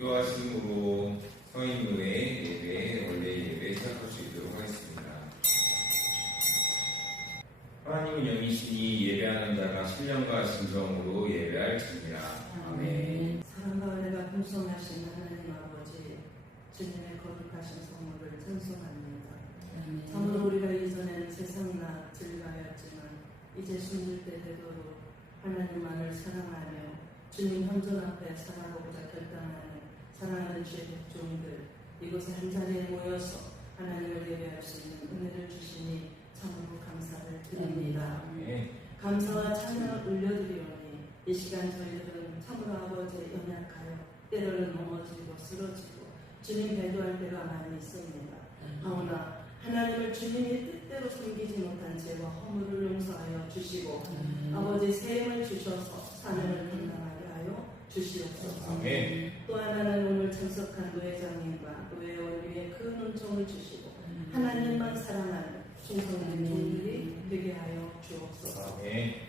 기도하심으로 서인교회 예배, 원래 예배 시작할 수 있도록 하겠습니다. 하나님은 영이시니 예배하는 자가 신령과 진정으로 예배할지니라. 아멘. 사랑과 은혜가 풍성하신 하나님 아버지, 주님의 거룩하신 성물을 찬송합니다. 참으로 우리가 이전에는 세상나 즐거하였지만 이제 숨질 때 되도록 하나님만을 사랑하며 주님 현존 앞에 살아가고자 결단하는 사랑하는 주의 백종들, 이곳에 한자리에 모여서 하나님을 예배할 수 있는 은혜를 주시니 참으로 감사를 드립니다. 감사와 찬양을 올려드리오니 이 시간 저희들은 참으로 아버지에 연약하여 때로는 넘어지고 쓰러지고 주님 배도할 때가 많이 있습니다. 하오나 하나님을 주님의 뜻대로 섬기지 못한 죄와 허물을 용서하여 주시고 아버지 세임을 주셔서 사명을 감당하게 하여 주시옵소서. 또 하나는 오늘 참석한 노회장님과 노회원 위에 큰 은총을 주시고 하나님만 사랑하는 충성된 종들이 되게 하여 주옵소서.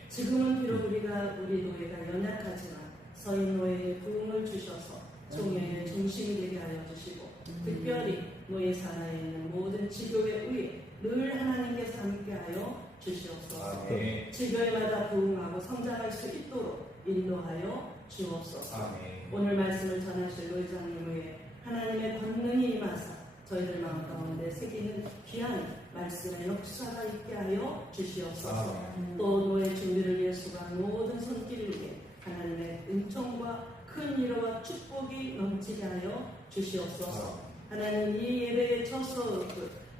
지금은 비록 우리가 우리 노예가 연약하지만 서인 노예의 부흥을 주셔서 종회의 중심이 되게 하여 주시고 특별히 노예 산하에 있는 모든 지교회 위에 늘 하나님께서 함께 하여 주시옵소서. 지교회마다 부흥하고 성장할 수 있도록 인도하여 주옵소서. 오늘 말씀을 전하실 노회장님 위에 하나님의 권능이 임하사 저희들 마음 가운데 새기는 귀한 말씀의 역사가 있게 하여 주시옵소서. 또 노예 준비를 위해 수고한 모든 손길 위에 하나님의 은총과 큰 위로와 축복이 넘치게 하여 주시옵소서. 하나님 이 예배의 처소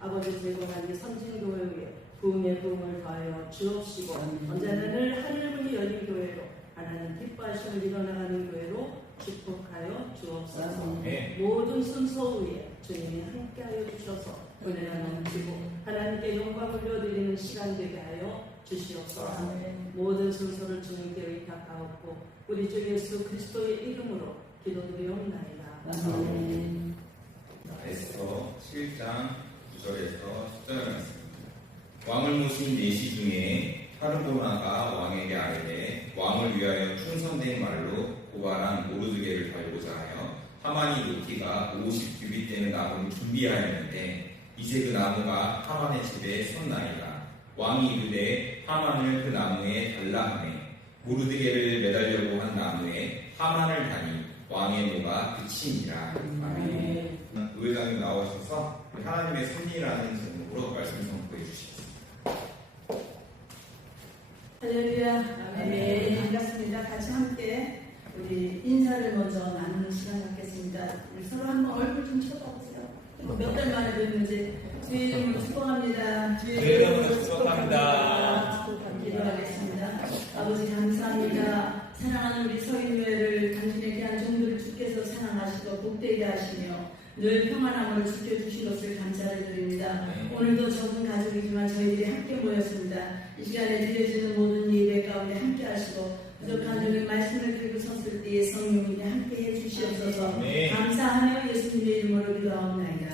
아버지 제공한 이 선진교회 위에 부흥의 부흥을 더하여 주옵시고 언제나 늘 하늘문이 열린 교회로 하나님 기뻐하심을 일어나가는 교회로 축복하여 주옵소서. 모든 순서 위에 주님이 함께하여 주셔서 은혜가 넘치고 하나님께 영광을 올려드리는 시간 되게 하여 주시옵소서. 모든 순서를 주님께 의탁하옵고 우리 주 예수 그리스도의 이름으로 기도드리옵나이다. 아멘. 에스더 7장 9절에서 10절 말씀입니다. 왕을 모신 내시 중에 하르보나가 왕에게 아뢰되 왕을 위하여 충성된 말로 고발한 모르드게를 달고자 하여 하만이 높이가 50규빗 되는 나무를 준비하였는데 이제 그 나무가 하만의 집에 섰나이다. 왕이 이르되 하만을 그 나무에 달라 하매 모르드게를 매달려고 한 나무에 하만을 다니 왕의 노가 그치니라. 아멘. 노회장님 나오셔서 하나님의 섭리라는 제목으로 말씀 선포해 주시겠습니다. 할렐루야. 아멘. 반갑습니다. 같이 함께 우리 인사를 먼저 나누는 시간 갖겠습니다. 우리 서로 한번 얼굴 좀 쳐다보세요. 몇 달 만에 뵙는지 주의 이름으로 축복합니다. 주의 이름으로 축복합니다. 기도하겠습니다. 아버지 감사합니다. 사랑하는 우리 서인교회를 당신의 귀한 종들을 주께서 사랑하시고 복되게 하시며 늘 평안함을 지켜주신 것을 감사를 드립니다. 오늘도 적은 가족이지만 저희들이 함께 모였습니다. 이 시간에 드려지는 모든 예배 가운데 함께 하시고 부족한 저희 말씀을 들고 섰을 때에 성령님이 함께 해주시옵소서. 감사하며 예수님의 이름으로 기도하옵나이다.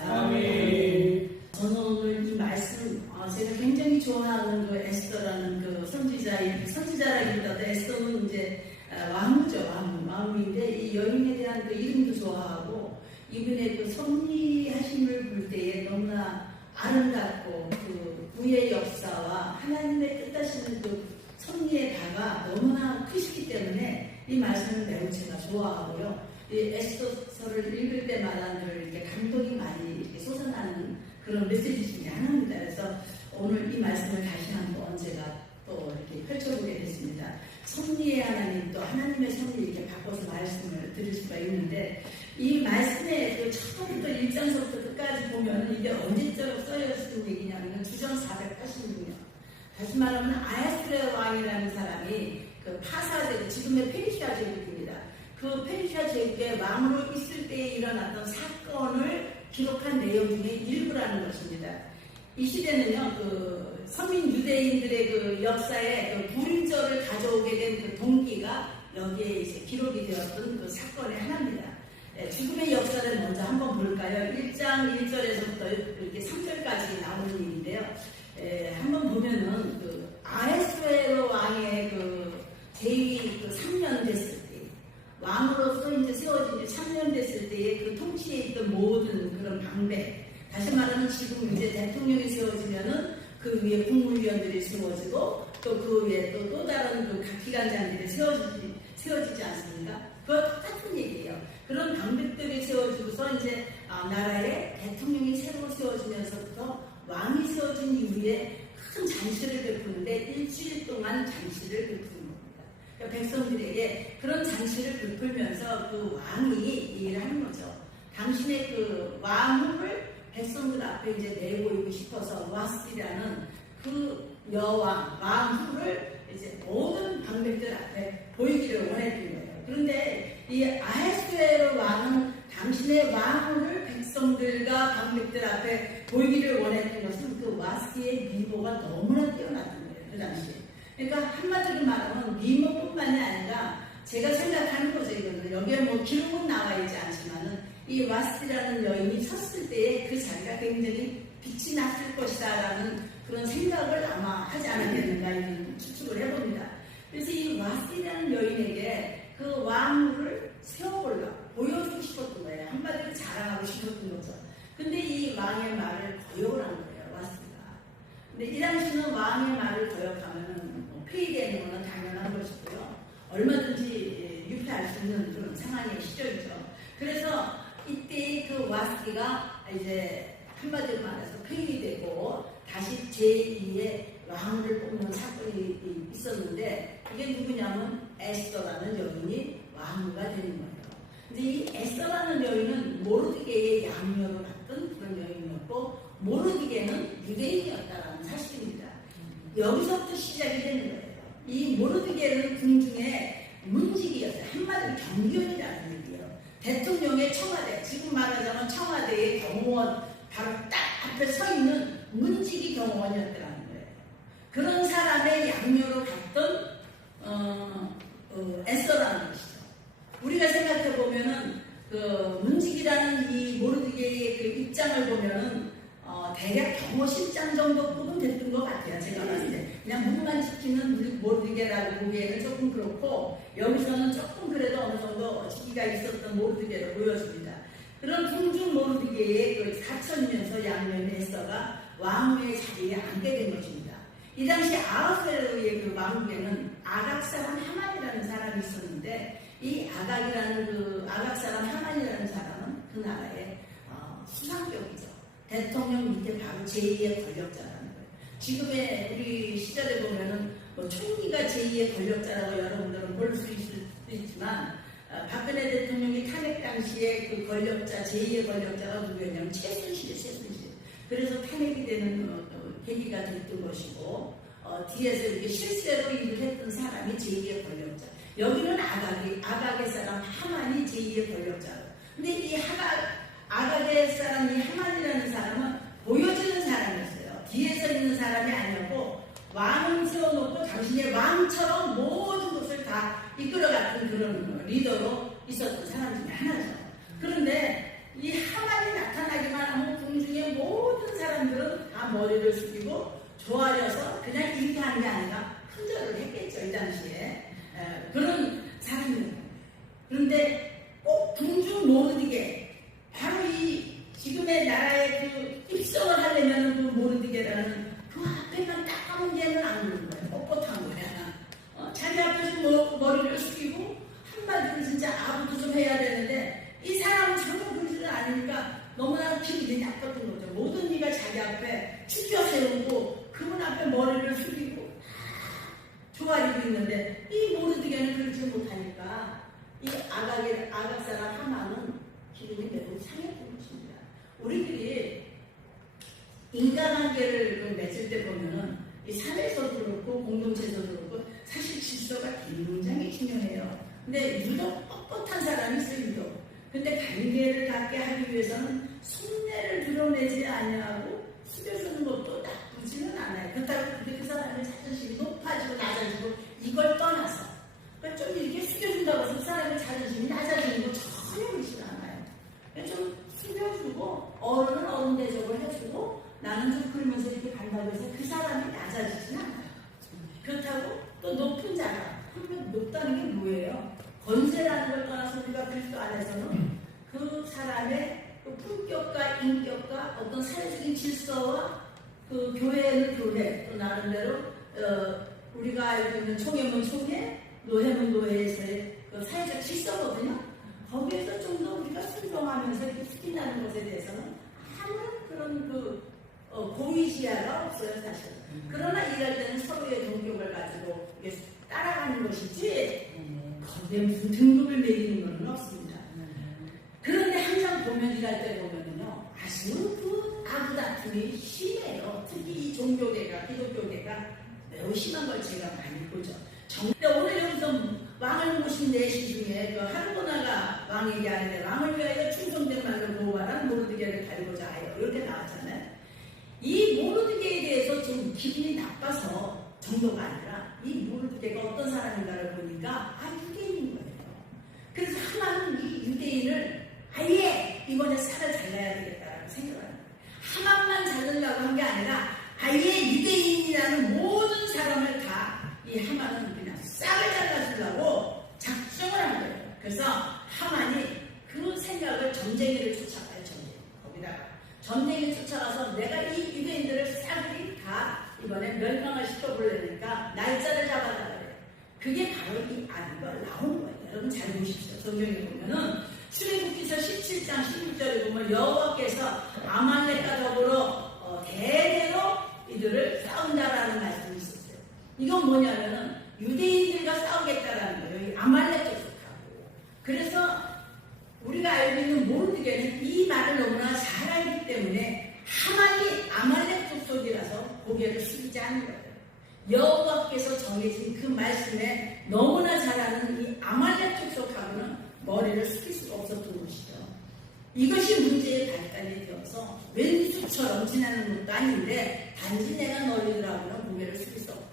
저는 오늘 이 말씀 제가 굉장히 좋아하는 그 에스더라는 그 선지자라기보다도 에스더는 이제 왕후죠. 왕후인데 이 여인에 대한 그 이름도 좋아하고 이분의 그 섭리하심을 볼 때에 너무나 아름답고 그 구의 역사와 하나님의 뜻하시는 그 섭리의 바가 너무나 크시기 때문에 이 말씀을 매우 제가 좋아하고요. 이 에스더서를 읽을 때마다 늘 이렇게 감동이 많이 이렇게 솟아나는 그런 메시지 중에 하나입니다. 그래서 오늘 이 말씀을 다시 한번 제가 또 이렇게 펼쳐보게 됐습니다. 섭리의 하나님 또 하나님의 섭리 이렇게 바꿔서 말씀을 드릴 수가 있는데 이 말씀의 그 처음부터 1장서부터 끝까지 보면 이게 언제적 써있는 얘기냐면 주전 486년. 다시 말하면 아하스웨로 왕이라는 사람이 그 파사제 지금의 페르시아 제국입니다. 그 페르시아 제국의 왕으로 있을 때에 일어났던 사건을 기록한 내용 중에 일부라는 것입니다. 이 시대는요, 그 서민 유대인들의 그 역사에 그 불임절을 가져오게 된 그 동기가 여기에 이제 기록이 되었던 그 사건의 하나입니다. 죽음의 역사를 먼저 한번 볼까요? 1장 1절에서부터 이렇게 3절까지 나오는 일인데요. 한번 보면은 그 아하스웨로 왕의 그 제위 그 3년 됐을 때 왕으로서 이제 세워진 지 3년 세운됐을 때의 그 통치에 있던 모든 그런 방백, 다시 말하면 지금 이제 대통령이 세워지면은 그 위에 국무위원들이 세워지고 또 그 위에 또 다른 그 각 기관장들이 세워지지 않습니까? 그와 똑같은 얘기예요. 그런 방백들이 세워지고서 이제 나라에 대통령이 새로 세워지면서부터 왕이 세워진 이후에 큰 잔치를 베푸는데 일주일 동안 잔치를 베푸는 겁니다. 그러니까 백성들에게 그런 잔치를 베풀면서 그 왕이 얘기를 하는 거죠. 당신의 그 왕을 백성들 앞에 이제 내보이고 싶어서 와스티라는 그 여왕, 왕후를 이제 모든 방백들 앞에 보이기를 원했던 거예요. 그런데 이 아하수에로 왕은 당신의 왕후를 백성들과 방백들 앞에 보이기를 원했던 것은 그 와스티의 미모가 너무나 뛰어났던 거예요. 그 당시에. 그러니까 한마디로 말하면 미모뿐만이 아니라 제가 생각하는 거죠. 이거는 여기에 뭐 기록은 나와 있지 않지만은 이 와스티라는 여인이 섰을 때에 그 자리가 굉장히 빛이 났을 것이다라는 그런 생각을 아마 하지 않았겠는가 이런 추측을 해봅니다. 그래서 이 와스티라는 여인에게 그 왕후를 세워보려고 보여주고 싶었던 거예요. 한마디로 자랑하고 싶었던 거죠. 근데 이 왕의 말을 거역을 한 거예요. 와스티가. 근데 이 당시는 왕의 말을 거역하면 폐위되는 것은 당연한 것이고요. 얼마든지 유폐할 수 있는 그런 상황의 시절이죠. 그래서 이때 그 와스티가 이제 한마디로 말해서 폐위되고 다시 제2의 왕을 뽑는 사건이 있었는데 그게 누구냐면 에스더라는 여인이 왕후가 되는 거예요. 근데 이 에스더라는 여인은 모르드게의 양녀로 갔던 그런 여인이었고 모르드게는 유대인이었다라는 사실입니다. 여기서부터 시작이 되는 거예요. 이 모르드게는 궁중의 문직이었어요. 한마디로 경비원이라는 얘기예요. 대통령의 청와대, 지금 말하자면 청와대의 경호원 바로 딱 앞에 서 있는 문직이 경호원이었더라는 거예요. 그런 사람의 양녀로 갔던 에스더라는 것이죠. 우리가 생각해 보면은 그 문직이라는 이 모르드게의 그 입장을 보면은 대략 경호실장 정도급은 됐던 것 같아요. 제가 봤을 때 그냥 문만 지키는 모르드게라고 보기에는 조금 그렇고 여기서는 조금 그래도 어느 정도 직위가 있었던 모르드게로 보여집니다. 그런 궁중 모르드게의 그 4천년서 양녀인 에스더가 왕후의 자리에 앉게 된 것입니다. 이 당시 아하수에로의 그 왕국에는 아각 사람 하만이라는 사람이 있었는데 이 아각 사람 하만이라는 사람은 그 나라의 수상격이죠. 대통령 밑에 바로 제2의 권력자라는 거예요. 지금의 우리 시절에 보면은 뭐 총리가 제2의 권력자라고 여러분들은 볼 수 있을 수도 있지만 박근혜 대통령이 탄핵 당시에 그 권력자, 제2의 권력자가 누구였냐면 최순실. 그래서 탄핵이 되는 계기가 됐던 것이고 뒤에서 이렇게 실세로 일을 했던 사람이 제2의 권력자. 여기는 아각의 사람 하만이 제2의 권력자로. 근데 이 아각의 사람 이 하만이라는 사람은 보여주는 사람이었어요. 뒤에서 있는 사람이 아니었고 왕을 세워놓고 당신의 왕처럼 모든 것을 다 이끌어갔던 그런 리더로 있었던 사람 중에 하나죠. 그런데 이 하만이 나타나기만 하면 궁중의 모든 사람들은 다 머리를 숙이고 조아려서 그냥 이렇게 하는 게 아니라 큰절을 했겠죠. 이 당시에. 그런 사람입니다. 그런데 꼭 궁중 모르디게 바로 이 지금의 나라의 그 입성을 하려면 그 모르디게라는 그 앞에만 딱 하는 데는 안 되는 거예요. 뻣뻣한 거야. 자기 앞에서 머리를 숙이고 한마디로 진짜 아부도 좀 해야 되는데 이 사람은 전혀 그러지를 않으니까 너무나 기분이 나빴던 거죠. 모든 이가 자기 앞에 축겨 세우고 그분 앞에 머리를 숙이고 조아리고 있는데 이 모르드게는 그러지 못하니까 이 아각 사람 하만은 기분이 매우 상했던 것입니다. 우리들이 인간관계를 맺을 때 보면은 이 사회에서도 그렇고 공동체에서도 그렇고 사실 질서가 굉장히 중요해요. 근데 유독 뻣뻣한 사람이 있어요. 유독. 근데 관계를 닿게 하기 위해서는 속내를 드러내지 아니하고 숙여주는 것도 나쁘지는 않아요. 그렇다고 그 사람의 자존심이 높아지고 낮아지고 이걸 떠나서 그러니까 좀 이렇게 숙여준다고 해서 그 사람의 자존심이 낮아지는 거 전혀 그렇지 않아요. 그러니까 좀 숙여주고 어른은 어른 대접을 해주고 나는 좀 그러면서 이렇게 간다고 해서 그 사람이 낮아지진 않아요. 그렇다고 또 높은 자가 그러면 높다는 게 뭐예요? 권세라는 걸 떠나서 우리가 그리스도 안에서는 품격과 인격과 어떤 사회적인 질서와 그 교회는 교회, 또 나름대로 우리가 알고 있는 총회면 총회, 노회면 노회에서의 그 사회적 질서거든요. 거기에서 좀 더 우리가 순종하면서 이렇게 스킨하는 것에 대해서는 아무런 그런 고의시야가 없어요, 사실. 그러나 일할 때는 서로의 동격을 가지고 이게 따라가는 것이지 거기에 무슨 등급을 매기는 것은 없습니다. 그런데 항상 보면 일할 때 보면은요, 아주 그 아구다툼이 심해요. 특히 이 종교계가, 기독교계가 매우 심한 걸 제가 많이 보죠. 근데 오늘 여기서 왕을 모신 내시 중에 그 하르보나가 왕에게 아니라 왕을 위하여 충성된 말로 보호하란 모르드게를 가리고자 하여 이렇게 나왔잖아요. 이 모르드게에 대해서 좀 기분이 나빠서 정도가 아니라 이 모르드게가 어떤 사람인가를 보니까 유대인인 거예요. 그래서 하나는 이 유대인을 아예 이번에 싹을 잘라야 되겠다라고 생각을 합니다. 하만만 자르려고 한 게 아니라 아예 유대인이라는 모든 사람을 다 이 하만은 그냥 싹을 잘라주려고 작정을 한 거예요. 그래서 하만이 그 생각을 전쟁이를 쫓아가요. 거기다가 전쟁이 쫓아가서 내가 이 유대인들을 싹을 다 이번에 멸망을 시켜보려니까 날짜를 잡아달라 그래요. 그게 바로 이 아비가 나온 거예요. 여러분 잘 보십시오. 성경에 보면은 출애굽기서 17장 16절에 보면 여호와께서 아말렉과 더불어 대대로 이들을 싸운다라는 말씀이 있었어요. 이건 뭐냐면은 유대인들과 싸우겠다라는 거예요. 이 아말렉 족속하고. 그래서 우리가 알고 있는 모르드게는 이 말을 너무나 잘 알기 때문에 하만이 아말렉 족속이라서 고개를 숙이지 않는 거예요. 여호와께서 정해진 그 말씀에 너무나 잘 아는 이 아말렉 족속하고는 머리를 숙일 수가 없었던 것이죠. 이것이 문제의 발단이 되어서 왼수처럼 지나는 것도 아닌데 단지 내가 너희들하고는 고개를 숙일 수 없다.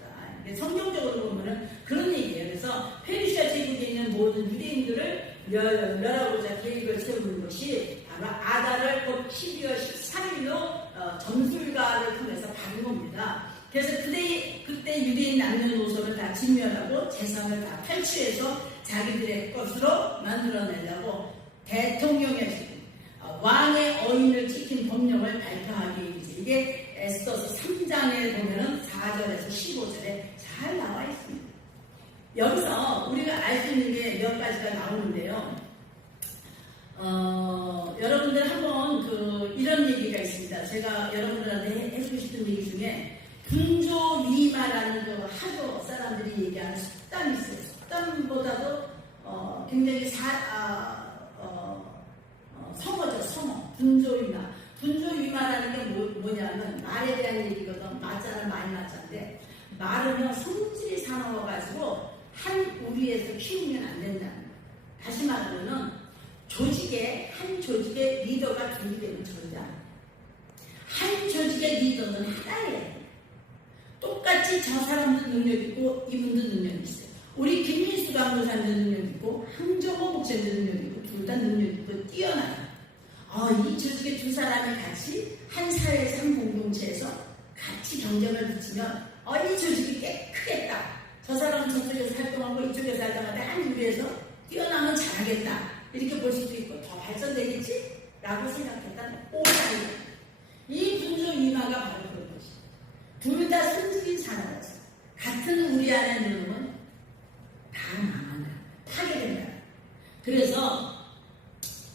성경적으로 보면은 그런 얘기예요. 그래서 페르시아 제국에 있는 모든 유대인들을 멸하고자 계획을 세우는 것이 바로 아달을 곧 12월 13일로 점술가를 통해서 받은 겁니다. 그래서 그때 유대인 남녀노소를 다 진멸하고 재산을 다 탈취해서 자기들의 것으로 만들어내려고 대통령의 왕의 어인을 지킨 법령을 발표하기 위해서 이게 에스더서 3장에 보면은 4절에서 15절에 잘 나와 있습니다. 여기서 우리가 알 수 있는 게 몇 가지가 나오는데요. 여러분들 한번 이런 얘기가 있습니다. 제가 여러분들한테 해주고 싶은 얘기 중에 분조위마라는 그 하도 사람들이 얘기하는 속담이 있어요. 속담보다도 굉장히 성어죠, 성어. 분조위마. 분조위마라는 게 뭐냐면 말에 대한 얘기거든. 마자는 많이 맞자인데 말은요 성질이 사나워가지고 한 우리에서 키우면 안 된다는 거예요. 다시 말하면은 한 조직의 리더가 둘이 되면 절대 안 돼요. 한 조직의 리더는 하나예요. 똑같이 저 사람도 능력 있고 이분도 능력이 있어요. 우리 김민수 강도사님도 능력 있고 황정호 목사님도 능력 있고 둘 다 능력 있고 뛰어나요. 이 조직의 두 사람이 같이 한 사회에서 한 공동체에서 같이 경쟁을 붙이면 이 조직이 꽤 크겠다. 저 사람은 저쪽에서 활동하고 이쪽에서 활동하는데 한 무리에서 뛰어나면 잘하겠다. 이렇게 볼 수도 있고 더 발전되겠지? 라고 생각했다는 오산이에요. 이 분조위마가 바로 그런 것이에요. 둘 다 성질인 사람이라서 같은 우리 안에 누르면 다 망한다. 파괴된다. 그래서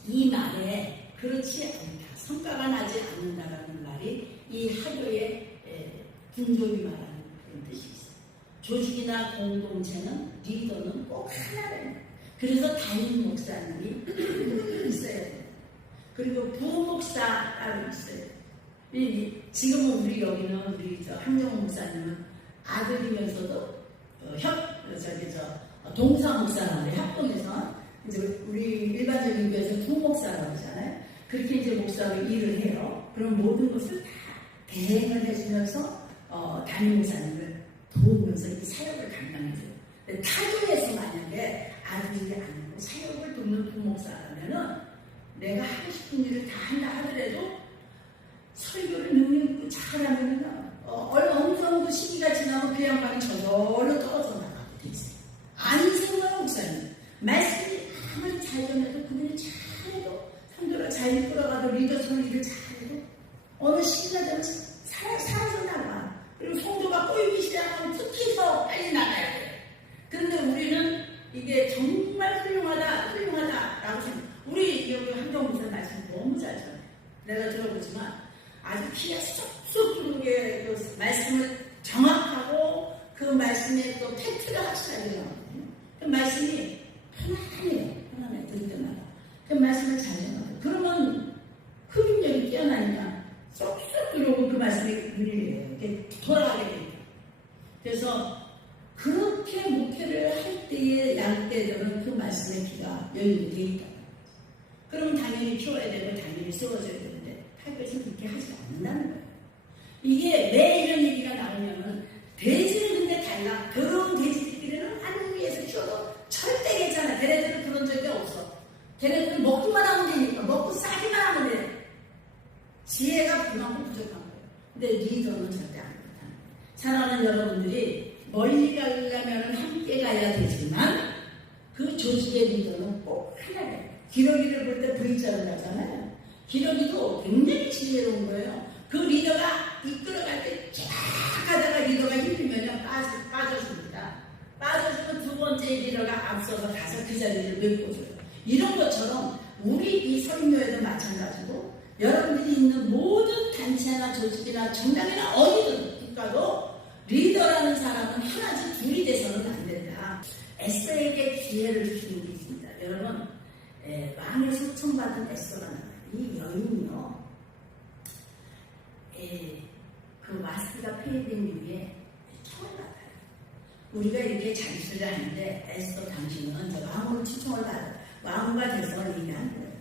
이 말에 그렇지 않다. 성과가 나지 않는다라는 말이 이 하교의 분조위마라는 그런 뜻이 있어요. 조직이나 공동체는 리더는 꼭 하나를. 그래서 담임 목사님이 있어야 돼요. 그리고 부목사 따로 있어요. 지금은 우리 여기는 우리 황정호 목사님은 아들이면서도 동사 목사라는데 합동해서 이제 우리 일반적인 교회에서 부목사라고 하잖아요. 그렇게 이제 목사로 일을 해요. 그럼 모든 것을 다 대행을 해주면서 담임 목사님을 도우면서 이 사역을 감당해줘요. 타교에서 만약에 아들이 아니고 사역을 돕는 부목사라면은 내가 하고 싶은 일을 다 한다 하더라도 설교를 능력 있고 잘하면은 어느 정도 시기가 지나면 그 양반이 저절로 떨어져 나가게 돼 있어요. 안승환 목사님 말씀이 아무리 잘 전해도 그분이 잘해도 성도를 잘 잘 이끌어가도 리더 손리를 잘해도 어느 시기가 되면 사라져 나가. 그리고 성도가 꼬이기 시작하면 특히 더 빨리 나가야 돼. 그런데 우리는 이게 정말 훌륭하다라고 생각. 우리 여기 한경무사 말씀 너무 잘 전해. 내가 들어보지만 아주 귀에 쏙쏙 들어오게 그 말씀을 정확하고 그 말씀에 또 팩트가 확실하게 나오거든요. 그 말씀이 편안해요. 들을 때마다. 그 말씀을 잘 해요. 그러면 흡입력이 뛰어나니까 쏙쏙 들어오고 그 말씀이 이렇게 돌아가게 됩니다. 그래서 그렇게 목회를 할 때의 양떼들은 그 말씀의 귀가 열리게 돼 있다. 그러면 당연히 키워야 되고 당연히 세워줘야 되는데 타겟은 그렇게 하지 않는다는 거예요. 이게 왜 이런 얘기가 나오냐면 돼지는 근데 달라. 더러운 돼지들끼리는 하늘 위에서 키워도 절대 괜찮아. 걔네들은 그런 적이 없어. 걔네들은 먹기만 하면 되니까 먹고 싸기만 하면 돼. 지혜가 그만큼 부족한 거예요. 근데 리더는 절대 안 그렇다. 사랑하는 여러분들이 멀리 가려면 함께 가야 되지만 그 조직의 리더는 꼭 하나예요. 기러기를 볼 때 V자를 하잖아요. 기러기도 굉장히 지혜로운 거예요. 그 리더가 이끌어갈 때 쫙 가다가 리더가 힘들면 빠져줍니다. 빠져주면 두 번째 리더가 앞서서 가서 그 자리를 메꿔줘요. 이런 것처럼 우리 이 설교에도 마찬가지고 여러분들이 있는 모든 단체나 조직이나 정당이나 어디든 국가도 리더라는 사람은 하나지 둘이 돼서는 안 된다. 에스더에게 기회를 주는 게 있습니다. 여러분, 왕의 초청받은 에스더가 나와요. 이 여인이요. 그 와스가 폐위된 이후에 초청을 받아요. 우리가 이렇게 잔치를 하는데 에스더 당신은 저 왕으로 초청을 받아요. 왕후가 돼서 얘기하는 거예요.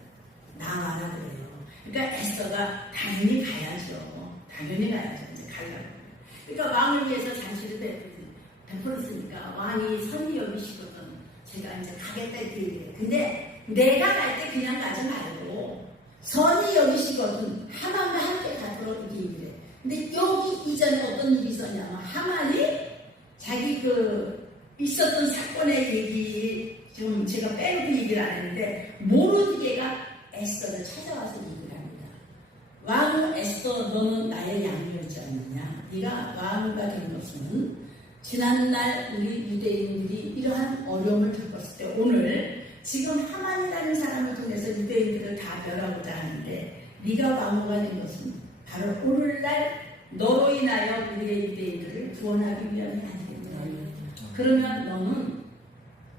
나와라 그래요. 그러니까 에스더가 당연히 가야죠. 당연히 가야죠. 이제 가려고. 그러니까 왕을 위해서 잔치를 베풀었으니까 왕이 선이 여기시거든. 제가 이제 가겠다 이렇게 얘기해요. 근데 내가 갈 때 그냥 가지 말고 선이 여기시거든. 하만과 함께 가도록 이렇게 얘기해. 근데 여기 이전에 어떤 일이 있었냐면 하만이 자기 그 있었던 사건의 얘기 지금 제가 빼놓고 얘기를 안 했는데 모르드게가 에스더를 찾아와서 얘기를 합니다. 왕 에스더 너는 나의 양이었지 않느냐. 네가 왕후가 된 것은 지난날 우리 유대인들이 이러한 어려움을 겪었을 때 오늘 지금 하만이라는 사람을 통해서 유대인들을 다 멸하고자 하는데 네가 왕후가 된 것은 바로 오늘날 너로 인하여 우리의 유대인들을 구원하기 위함이 아니겠느냐. 그러면 너는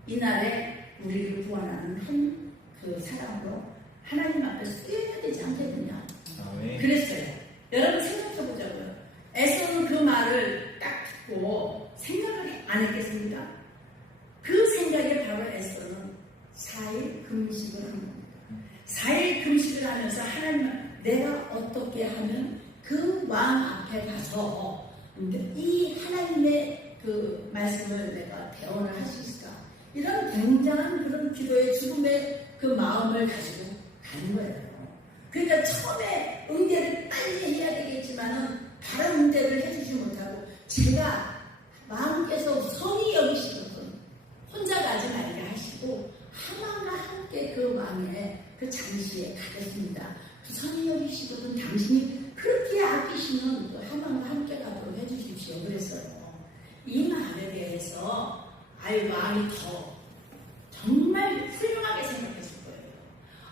이날에 우리를 구원하는 한 그 사람으로 하나님 앞에 쓰여야 되지 않겠느냐. 그랬어요. 여러분 생각해보자고요. 에서는 그 말을 딱 듣고 생각을 안 했겠습니까? 그 생각에 바로 에서는 4일 금식을 한 겁니다. 4일 금식을 하면서 하나님 내가 어떻게 하면 그 왕 앞에 가서 이 하나님의 그 말씀을 내가 대언을 할 수 있을까? 이런 굉장한 그런 기도의 죽음의 그 마음을 가지고 가는 거예요. 그러니까 처음에 응대를 빨리 해야 되겠지만은 바로 응대를 해주지 못하고 제가 마음께서 성이 여기시거든 혼자 가지 말게 하시고 하만과 함께 그 왕의 그 장시에 가겠습니다. 그 성이 여기시거든 당신이 그렇게 아끼시는 그 하만과 함께 가도록 해주십시오. 그랬어요. 이 말에 대해서 왕이 더 정말 훌륭하게 생각했을 거예요.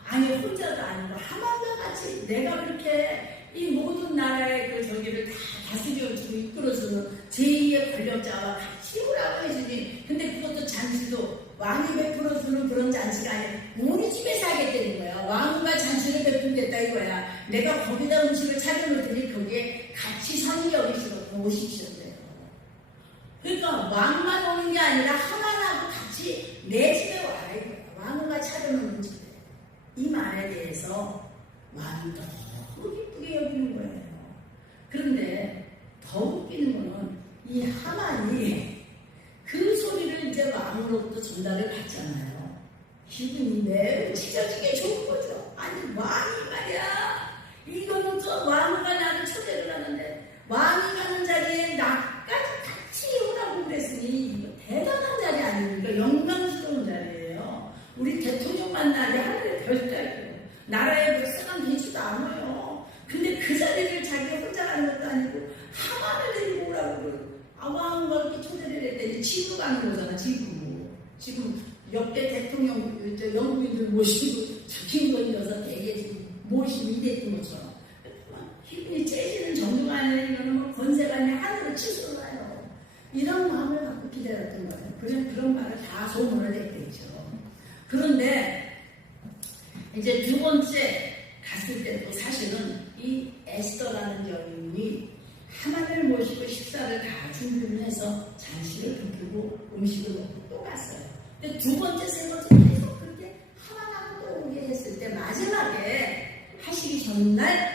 아니 혼자도 아니고 하만과 같이 내가 그렇게 이 모든 나라의 그 저기를 다 다스려주고 이끌어주는 제2의 권력자와 같이 오라고 해주니 근데 그것도 잔치도 왕이 베풀어주는 그런 잔치가 아니라 우리 집에서 하겠다는 거야. 왕과 잔치를 베풀겠다 이거야. 내가 거기다 음식을 차려놓더니 거기에 같이 성이 여기시고 오십시오. 그러니까 왕만 오는 게 아니라 하만하고 같이 내 집에 와라 이거야. 왕과 차려놓는 집에. 이 말에 대해서 왕이 너무 기쁘게 여기는 거예요. 그런데 더 웃기는 거는 이 하만이 그 소리를 이제 왕으로부터 전달을 받잖아요. 기분이 매우 찢어지게 좋은 거죠. 아니 왕이 말이야. 이거는 저 왕후가 나를 초대를 하는데 왕이 가는 자리에 나까지 같이 오라고 그랬으니 이거 대단한 자리 아닙니까? 영광스러운 자리예요. 우리 대통령 만나게 하늘의 별자리예요. 나라의 백성 안 와요. 근데 그 자리를 자기가 혼자 가는 것도 아니고 하만을 데리고 오라고 왕과 이렇게 초대를 했더니 지구 가는 거잖아. 지금 역대 대통령 영국인들 모시고 김건희 여사 되게 지금 모시고 이랬던 것처럼 기분이 째지는 정도가 아니라 이거는 뭐 권세가 아니라 하늘을 치솟아요. 이런 마음을 갖고 기다렸던 거예요. 그런 말을 다 소문을 냈겠죠. 그런데 이제 두 번째 갔을 때도 사실은 이 에스더라는 여인이 하만을 모시고 식사를 다 준비를 해서 잔치를 베끼고 음식을 먹고 또 갔어요. 근데 두 번째, 세 번째 계속 그렇게 하만하고 또 오게 했을 때 마지막에 하시기 전날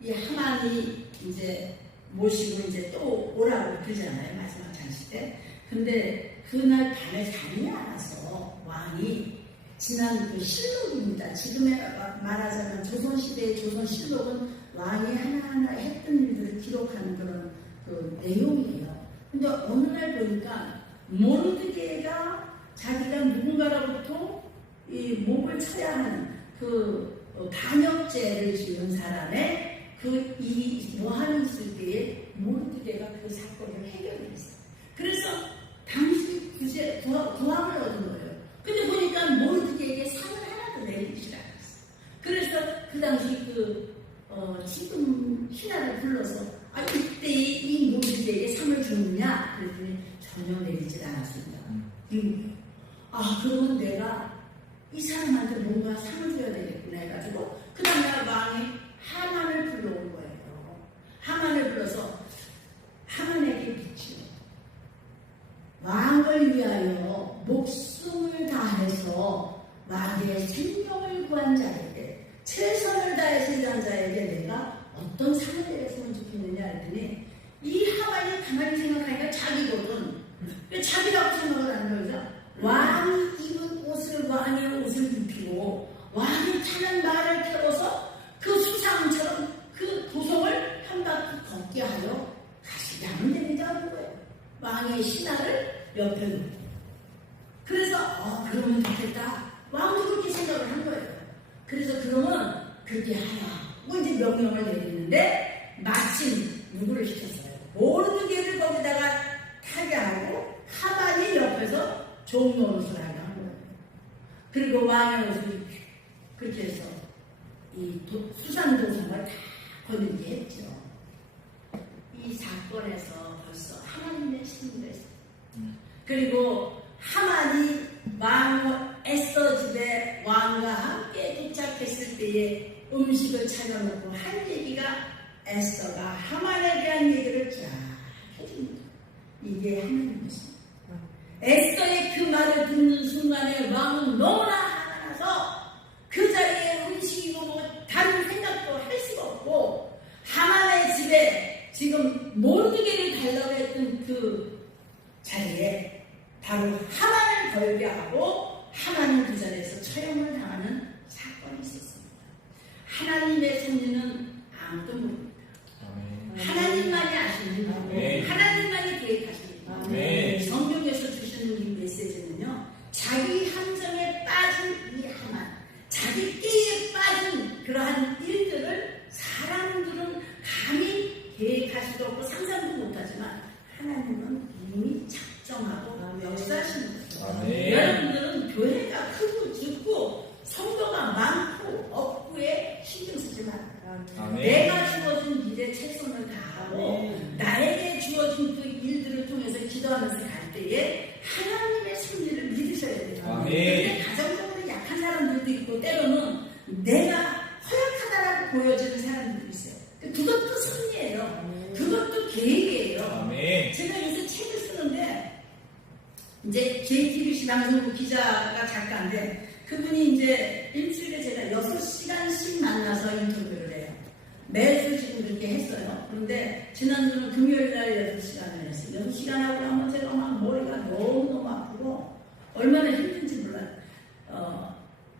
이 하만이 이제 모시고 이제 또 오라고 그러잖아요. 마지막 잔치 때. 근데 그날 밤에 잠이 안 와서 왕이 지난 그 실록입니다. 지금의 말하자면 조선시대의 조선실록은 왕이 하나하나 했던 일들을 기록하는 그런 그 내용이에요. 근데 어느 날 보니까 모르드게가 자기가 누군가로부터 이 목을 쳐야 하는 그 반역죄를 지은 사람의 그 일이 뭐하는 있을 때에 모르드게가 그 사건을 해결했어요. 그래서 당시 그제 부함을 얻은 거예요. 근데 보니까 모르드게에게 상을 하나도 내리지 않았어. 그래서 그 당시 지금 신하를 불러서 이때 이 모르드게에게 상을 줬느냐 그랬더니 전혀 내리지 않았습니다. 그러면 내가 이 사람한테 뭔가 상을 줘야 되겠구나 해가지고 그 다음에 왕이 하만을 불러온 거예요. 하만을 불러서 하만에게 묻지요. 왕을 위하여 목숨을 다해서 왕의 생명을 구한 자에게 최선을 다해서 일한 자에게 내가 어떤 상을 내렸으면 좋겠느냐 했더니 이 하만이 가만히 생각하니까 자기거든. 자기라고 생각을 하는 거죠. 왕이 입은 옷을 왕의 옷을 입히고 왕이 타는 말을 태워서 그 수상처럼 그 도성을 한 바퀴 걷게 하여 가시게 하면 되는 거예요. 왕의 신하를 옆에 놓고. 그래서 그러면 좋겠다. 왕도 그렇게 생각을 한 거예요. 그래서 그러면 그렇게 하라고 이제 명령을 내리는데 마침 누구를 시켰어요? 모르드게를 거기다가 타게 하고 하만이 옆에서 종노릇을 하게 한 거예요. 그리고 왕의 옷을 입히고 그렇게 해서 이 수산도성을 다 거느리게 했죠. 이 사건에서 벌써 하나님의 신뢰를 했어요. 그리고 하만이 에스더 집에 왕과 함께 도착했을 때에 음식을 차려놓고 한 얘기가 에스더가 하만에 대한 얘기를 쫙 해줍니다. 이게 하나님이십니다. 에스더의 그 말을 듣는 순간에 왕은 너무나 화가 나서 그 자리에 음식이고 뭐 다른 생각도 할 수가 없고 하만의 집에 지금 모르드게를 달라고 했던 그 자리에 바로 하만을 걸게 하고 하만은 그 자리에서 처형을 당하는 사건이 있었습니다. 하나님의 섭리는 아무도 모릅니다. 하나님만이 아십니다. 하나님만이 계획하십니다. 성경에서 주시는 이 메시지는요, 자기 함정에 빠진 이 하만, 자기 띠에 빠진 그러한 일들을 사람들은 감히 계획할 수도 없고 상상도 못하지만 하나님은 이미 작정하고 역사하시는 거죠. 여러분들은 교회가 크고 죽고 성도가 많고 없고에 신경 쓰지 말아요. 내가 주어진 일에 최선을 다하고 나에게 주어진 그 일들을 통해서 기도하면서 갈 때에 하나님의 섭리를 믿으셔야 돼요. 그런데 가정적으로 약한 사람들도 있고 때로는 내가 허약하다라고 보여지는 사람들도 있어요. 그것도 섭리예요. 그것도 계획이에요. 제가 요새 책을 쓰는데 이제 JTBC 방송국 기자가 작가인데 그분이 이제 일주일에 제가 6시간씩 만나서 인터뷰를 해요. 매주 지금 그렇게 했어요. 그런데 지난주는 금요일날 6시간을 했어요. 6시간 하고 나면 제가 막 머리가 너무너무 아프고 얼마나 힘든지 몰라요.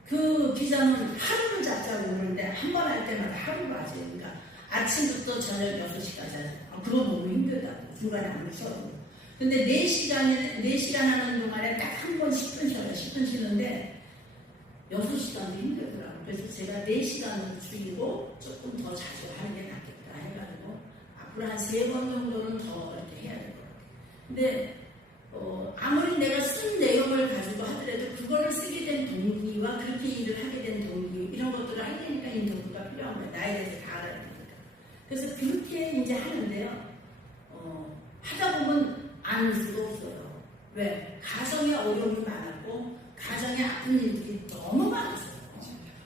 그 기자는 하루를 잡자고 그러는데 한 번 할 때마다 하루가 아직 그러니까 아침부터 저녁 6시까지 하죠. 그거 너무 힘들다고 중간에 안 쉬어요. 근데 4시간 하는 동안에 딱 한 번 10분 쉬어요. 10분 쉬는데 6시간도 힘들더라고요. 그래서 제가 4시간으로 줄이고 조금 더 자주 하는 게 낫겠다 해가지고 앞으로 한 3번 정도는 더 이렇게 해야 될 것 같아요. 근데 아무리 내가 쓴 내용을 가지고 하더라도 그거를 쓰게 된 동기와 그렇게 일을 하게 된 동기 이런 것들을 알려니까 인터뷰가 필요한 거예요. 나에 대해서 다 알아야 되니까. 그래서 그렇게 이제 하는데요. 하다 보면 안 할 수가 없어요. 왜? 가정에 어려움이 많았고 가정에 아픈 일들이 너무 많았어요.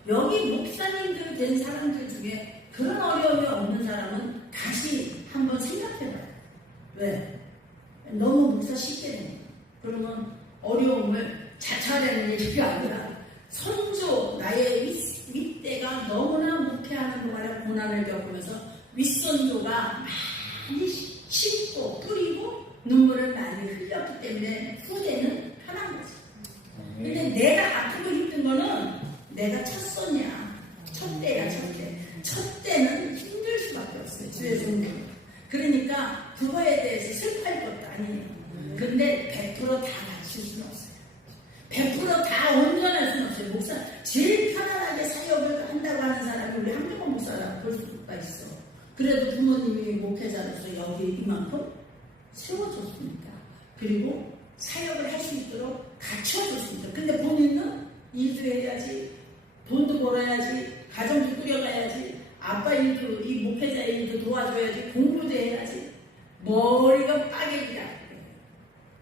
여기 목사님들 된 사람들 중에 그런 어려움이 없는 사람은 다시 한번 생각해봐요. 왜? 너무 목사 쉽게 되는 거예요. 그러면 어려움을 자처하려는 얘기가 아니라 선조 나의 윗대가 너무나 목회하는 동안에 고난을 겪으면서 윗선조가 많이 심고 뿌리고 눈물을 많이 흘렸기 때문에 후대는 편한 거죠. 근데 내가 아프고 힘든 거는 내가 첫손이야. 첫대야, 첫대. 첫대는 힘들 수밖에 없어요. 주의 종교. 그러니까 그거에 대해서 슬퍼할 것도 아니에요. 근데 100% 다 맞출 수는 없어요. 100% 다 온전할 수는 없어요. 목사, 제일 편안하게 사역을 한다고 하는 사람이 우리 한경원 목사라고 볼 수가 있어. 그래도 부모님이 목회자로서 여기 이만큼 세워줬으니까. 그리고 사역을 할 수 있도록 갖춰줬으니까. 근데 본인은 일도 해야지, 돈도 벌어야지, 가정도 꾸려가야지, 아빠 일도, 이 목회자 일도 도와줘야지, 공부도 해야지, 머리가 빠개기다.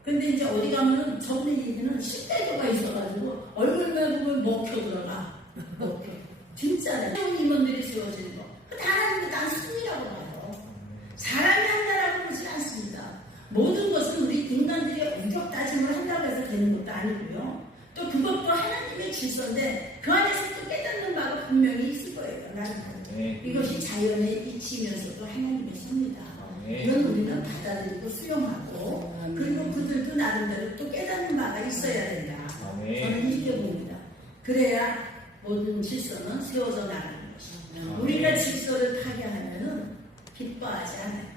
근데 이제 어디 가면은 저분의 얘기는 실대도가 있어가지고 얼굴만 보면 먹혀 들어가. 먹혀. 진짜네. 임원들이 세워지는 거. 하나님도 난 순이라고 봐요. 사람이 한다라고 보지 않습니다. 모든 것은 우리 인간들이 우격 다짐을 한다고 해서 되는 것도 아니고요. 또 그것도 하나님의 질서인데 그 안에서 또 깨닫는 바가 분명히 있을 거예요. 나는 이것이 자연의 이치면서도 하나님의 섭니다. 이건 우리는 받아들이고 수용하고 그리고 그들도 나름대로 또 깨닫는 바가 있어야 된다. 저는 이렇게 봅니다. 그래야 모든 질서는 세워져 나가는 것입니다. 우리가 질서를 파괴하면은 기뻐하지 않아요.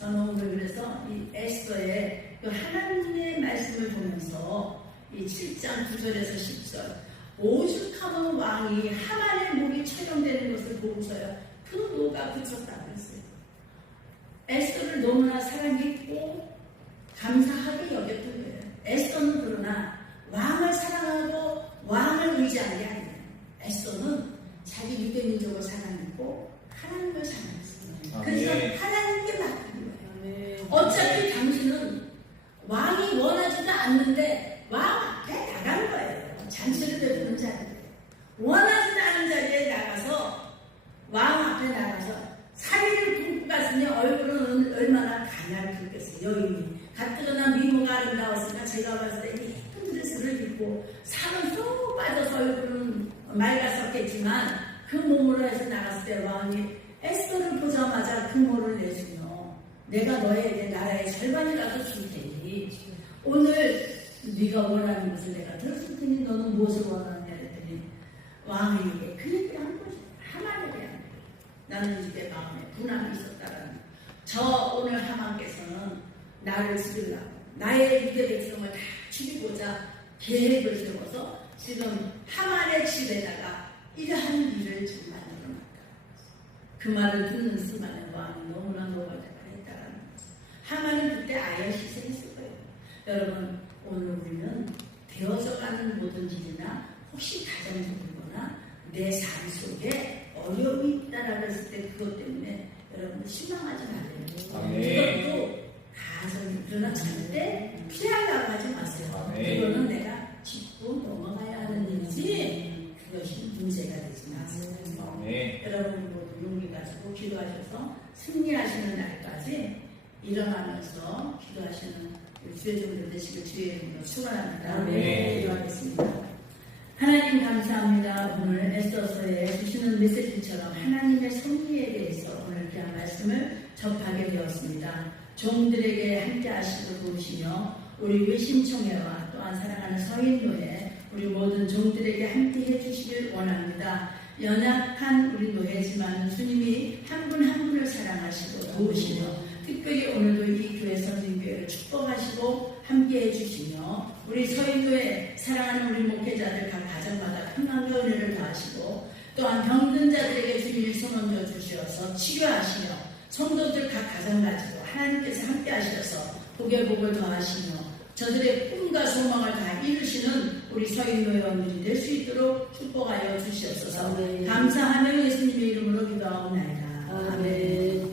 저는 오늘 그래서 이 에스더의 그 하나님의 말씀을 보면서 이 7장 9절에서 10절 오죽하면 왕이 하만의 목이 촬영되는 것을 보고서야 그 노가 그쳤다고 했어요. 에스더를 너무나 사랑했고 감사하게 여겼던 거예요. 에스더는 그러나 왕을 사랑하고 왕을 의지한 게 아니에요. 에스더는 자기 유대민족을 사랑했고 하나님을 사랑했어요. 그래서 하나님께 맡긴 거예요. 어차피 당신은 왕이 원하지도 않는데 왕 앞에 나간 거예요. 잔치를 베푸는 자리에 원하지도 않은 자리에 나가서 왕 앞에 나가서 사리를 굶고 갔으니 얼굴은 얼마나 가난했겠어요. 여인이 가뜩이나 미모가 아름다웠으니까 제가 봤을 때 예쁜 드레스를 입고 살은 쏙 빠져서 얼굴은 맑았었겠지만 그 몸으로 해서 나갔을 때 왕이 에스더를 보자마자 금호를 내주며 내가 너에게 나라의 절반이라도 줄 테니 오늘 네가 원하는 것을 내가 들어줄 테니 너는 무엇을 원하느냐 했더니 왕에게 그 얘기를 한 거죠. 하만에 대한 거예요. 나는 이때 마음에 분함이 있었다라는 저 오늘 하만께서는 나를 죽이려고 나의 유대 백성을 다 죽이고자 계획을 세워서 지금 하만의 집에다가 이러한 일을 좀 만들어 놨다. 그 말을 듣는 순간에 왕이 너무나 노가다가 했다라는 거죠. 하만은 그때 아예 희생했을 거예요. 여러분 오늘 우리는 되어져가는 모든 일이나 혹시 가정적이거나 내 삶 속에 어려움이 있다라고 했을 때 그것 때문에 여러분 실망하지 마세요. 그것도 가정 그러나 절대 피하려고 하지 마세요. 그거는 내가 짚고 넘어가야 하는 일이지 그것이 문제가 되지 마세요. 여러분 모두 용기 가지고 기도하셔서 승리하시는 날까지 일어나면서 기도하시는 주의 종들 되시길 주의 이름으로 축원합니다. 기도하겠습니다. 하나님 감사합니다. 오늘 에스더서에 주시는 메시지처럼 하나님의 섭리에 대해서 오늘 귀한 말씀을 접하게 되었습니다. 종들에게 함께 하시고 도우시며 우리 외심총회와 또한 사랑하는 서인노회 우리 모든 종들에게 함께 해주시길 원합니다. 연약한 우리 노회지만 주님이 한 분 한 분을 사랑하시고 도우시며 특별히 오늘도 이 교회 선진교회를 축복하시고 함께 해주시며 우리 서인교회 사랑하는 우리 목회자들 각 가정마다 평강과 은혜를 더하시고 또한 병든 자들에게 주님이 손 얹어 주시어서 치료하시며 성도들 각 가정 가지고 하나님께서 함께 하셔서 복의 복을 더하시며 저들의 꿈과 소망을 다 이루시는 우리 서인교회원들이 될 수 있도록 축복하여 주시옵소서. 아멘. 감사하며 예수님의 이름으로 기도하옵나이다. 아멘.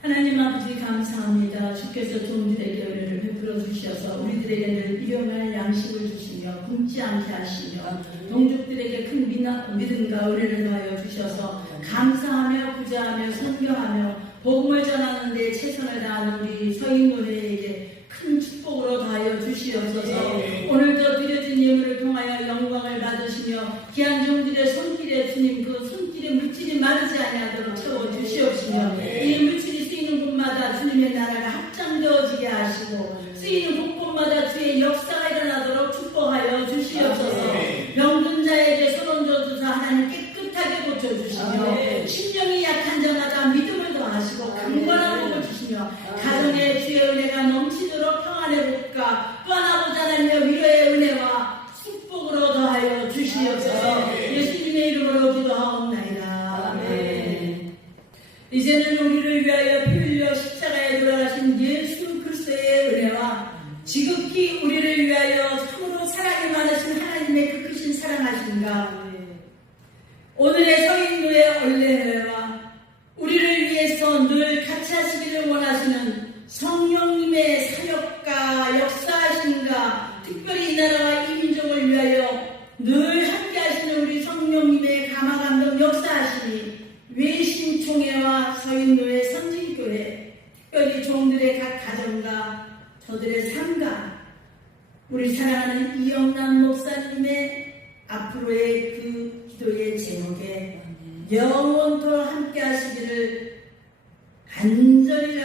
하나님 아버지 감사합니다. 주께서 종들에게 은혜를 베풀어 주셔서 우리들에게 늘 일용할 양식을 주시며 굶지 않게 하시며 동족들에게 큰 믿음과 은혜를 더하여 주셔서 감사하며 구제하며 선교하며 복음을 전하는 데 최선을 다하는 우리 서인노래에게 큰 축복으로 더하여 주시옵소서. 오늘도 드려진 예물을 통하여 영광을 받으시며 귀한 종들의 손길에 주님 그 손길에 물질이 마르지 아니하도록 채워 주시옵시며 이 물질이 쓰이는 곳마다 주님의 나라가 확장되어지게 하시고 쓰이는 곳곳마다 주의 역사가 일어나도록 축복하여 주시옵소서. 병든 자에게 손 얹어 주사 하나님 깨끗하게 고쳐주시며 심령이 약한 자마다 믿음을 더하시고 강건한 복을 주시며 가정에 주의 은혜가 넘치도록 평안의 복과 또 하나 보자 하나님의 위로의 은혜와 축복으로 더하여 주시옵소서. 예수님의 이름으로 기도하옵나이다. 아멘. 이제는 우리를 위하여 피 흘려 십자가에 돌아가신 예수 그리스도의 은혜와 지극히 우리를 위하여 참으로 사랑이 많으신 하나님의 그 크신 사랑하심과 오늘의 서인도의 언례회와 우리를 위해서 늘 같이 하시기를 원하시는 성령님의 사역과 역사하심과 특별히 이 나라와 이 민족을 위하여 늘 함께 하시는 우리 성령님의 감화감동 역사하시니 외신총회와 서인도의 선진교회 특별히 종들의 각 가정과 저들의 삶과 우리 사랑하는 이영남 목사님의 앞으로의 그 기도의 제목에 영원토록 함께 하시기를 간절히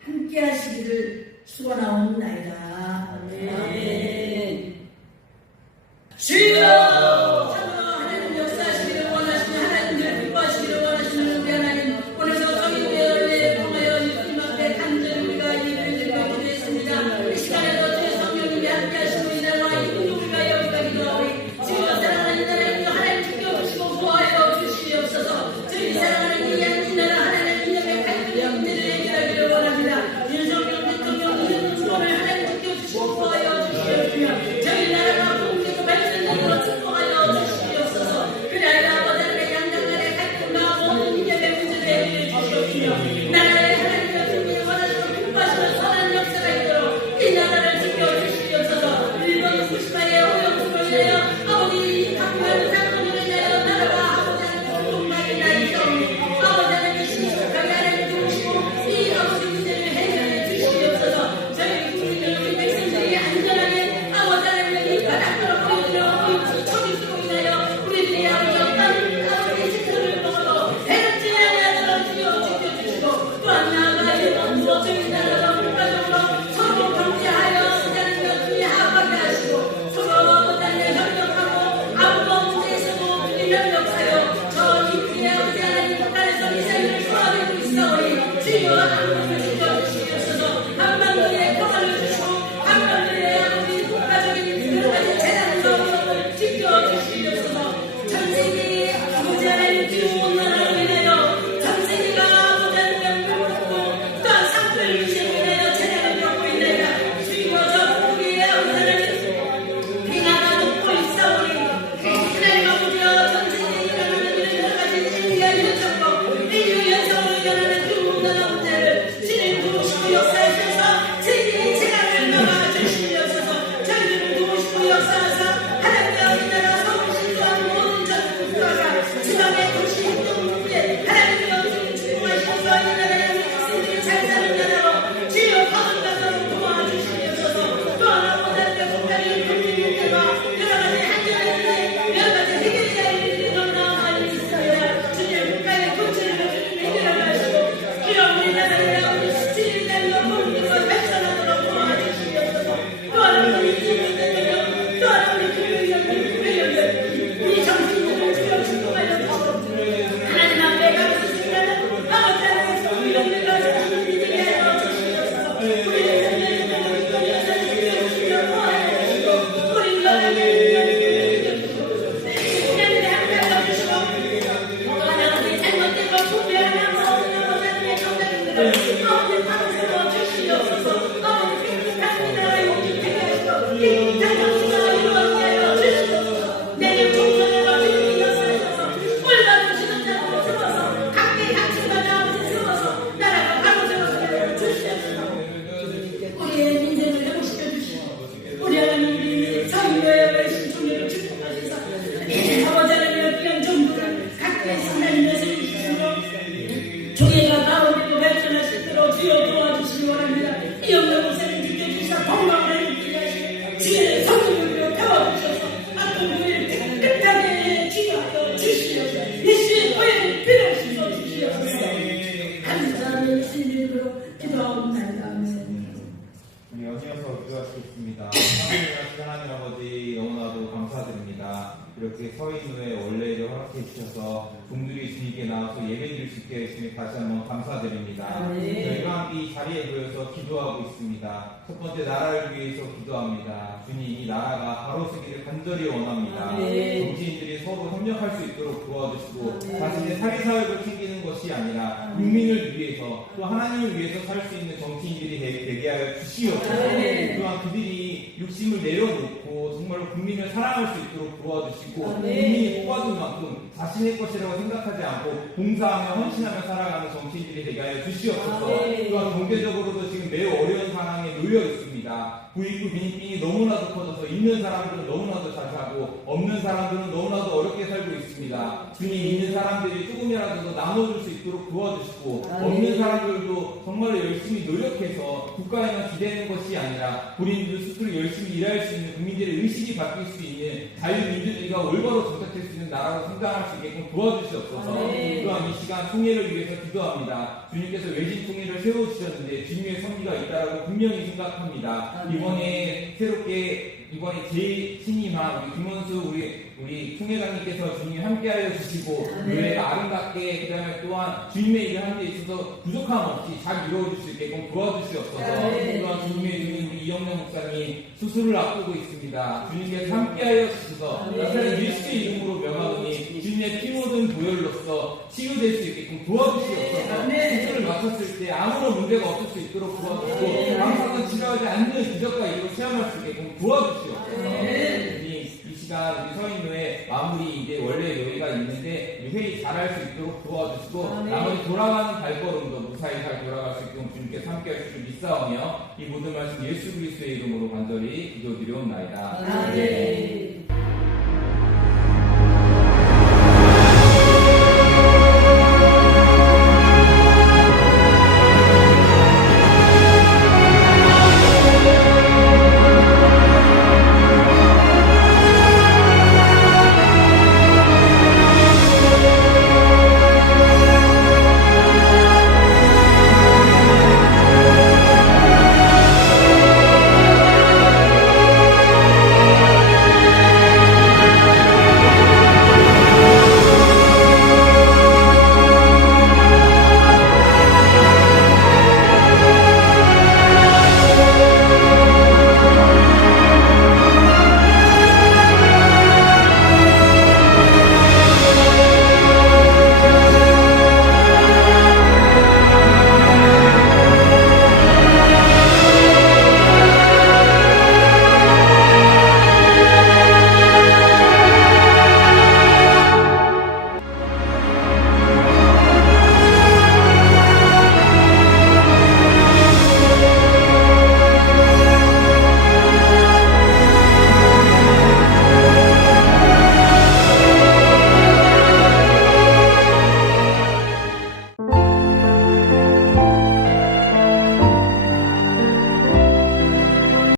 함께 하시기를 축원하옵나이다. 아멘. 주여! 참으로 하나님 역사하시기를 원하시는 하나님들 기뻐하시기를 원하시는 우리 하나님 오늘도 성인되어를 통하여 예수님 앞에 간절히 우리가 예배를 드리고 기도했습니다. 이 시간에도 주의 성령님이 함께 하시고 이 나라와 이 민족을 위하여 우리가 기도하오니 주여 사랑하는 나라님도 하나님 지켜주시고 구하여 주시옵소서. 주님 사랑하는 이 나라 하나님 인정의 갈등의 문제를 해결하기를 원합니다. 윤석열 대통령 이런 주권을 하나님 지켜주시고 구하여 주시옵시며 저희 나라가 공개도 발전적으로 축복하여 주시옵소서. 그날 아버지의 양당간의 갈등과 모든 인정의 문제를 해결해 주시옵시며 나라의 하나님과 주님이 원하시는 기뻐하시는 선한 역사가 있도록 이 나라를 지켜주시옵소서. 일본 후쿠시마의 오염수로 인하여 아버지 각별한 사건으로 인하여 나라가 아버지 하나님 공동만이 나이사오니 아버지 하나님 신속하게 하나님 도우시고 이 아버지 문제를 해결해 주시옵소서. 저희 국민들 우리 백성들이 안전하게 아버지 하나님의 이 바닥으로 보여드려 처리수로 인하여 우리들이 아버지 어떤 아버지 식사를 먹어도 해롭지 아니하도록 지켜주시고 또한 나아가 일본 저희 나라가 국가적으로 서로 경제하여 하나님과 주의 합하게 하시고 서로 다니엘 협력하고 아무도 문제에서도 주님 협력하여 저 인류의 아버지 하나님 북한에서 미사일을 쏘아내고 있사오니 주여 한국을 지켜주시옵소서. 한반도에 평화를 주시고 한반도에 아버지 국가적인 여러 가지 재난과 지켜주시옵소서. 전세계 아버지 하나님 주온 나라로 인하여 전세계가 아버지 하나님 물먹고 또한 상불 유지로 인하여 재난을 겪고 있나이다. 주여 저 북극의 아버지 하나님 빙하가 녹고 있사오니 하나님 아버지여 전세계에 일어나는 이런 여러 가지 인류의 현상과 인류 현상으로 일어나는 그 모든 문제를 이렇게 서인후에 원래를 허락해 주셔서 종들이 주님께 나와서 예배드릴 수 있게 해주시니 다시 한번 감사드립니다. 저희가 함께 이 자리에 모여서 기도하고 있습니다. 첫 번째 나라를 위해서 기도합니다. 주님 이 나라가 바로 서기를 간절히 원합니다. 정치인들이 서로 협력할 수 있도록 도와주시고 자신의 사회사역을 챙기는 것이 아니라 국민을 위해서 또 하나님을 위해서 살 수 있는 정치인들이 되게 하여 주시옵소서. 또한 그들이 욕심을 내려놓고 정말로 국민을 사랑할 수 있도록 도와주시고 국민이 뽑아준 만큼 자신의 것이라고 생각하지 않고 봉사하며 헌신하며 살아가는 정치인들이 되게 하여 주시옵소서. 또한 경제적으로도 지금 매우 어려운 상황에 놓여 있습니다. 부익부 빈빈이 너무나도 커져서 있는 사람들은 너무나도 자세하고 없는 사람들은 너무나도 어렵게 살고 있습니다. 주님 있는 사람들이 조금이라도 더 나눠줄 수 있도록 도와주시고 없는 사람들도 정말로 열심히 노력해서 국가에만 기대는 것이 아니라 본인들 스스로 열심히 일할 수 있는 국민들의 의식이 바뀔 수 있는 자유민주주의가 올바로 정착될 수 있는 나라로 성장할 수 있게끔 도와주시옵소서. 또한 이 시간 통일을 위해서 기도합니다. 주님께서 외신 통일을 세워주셨는데 주님의 섭리가 있다라고 분명히 생각합니다. 이번에 새롭게 이번에 재신임한 우리 김원수 우리 총회장님께서 주님이 함께하여 주시고 교회가 아름답게 그다음에 또한 주님의 일을 하는 데 있어서 부족함 없이 잘 이루어질 수 있게끔 도와주시옵소서. 또한 주님의 이름인 우리 이영래 목사님 수술을 앞두고 있습니다. 주님께서 함께하여 주셔서 나사렛 예수의 이름으로 명하노니 주님의 피 묻은 보혈로서 치유될 수 있게끔 도와주시옵소서. 수술을 마쳤을 때 아무런 문제가 없을 수 있도록 도와주시고 항상 치료하지 않는 기적과 이루어 체험할 수 있게끔 도와주시옵소서. 이 시간 우리 서인교회 마무리 이제 원래 여기가 있는데 회의 잘할 수 있도록 도와주시고 나머지 돌아가는 발걸음도 무사히 잘 돌아갈 수 있도록 주님께서 함께 하실 줄 믿사오며 이 모든 말씀 예수 그리스도의 이름으로 간절히 기도드리옵나이다.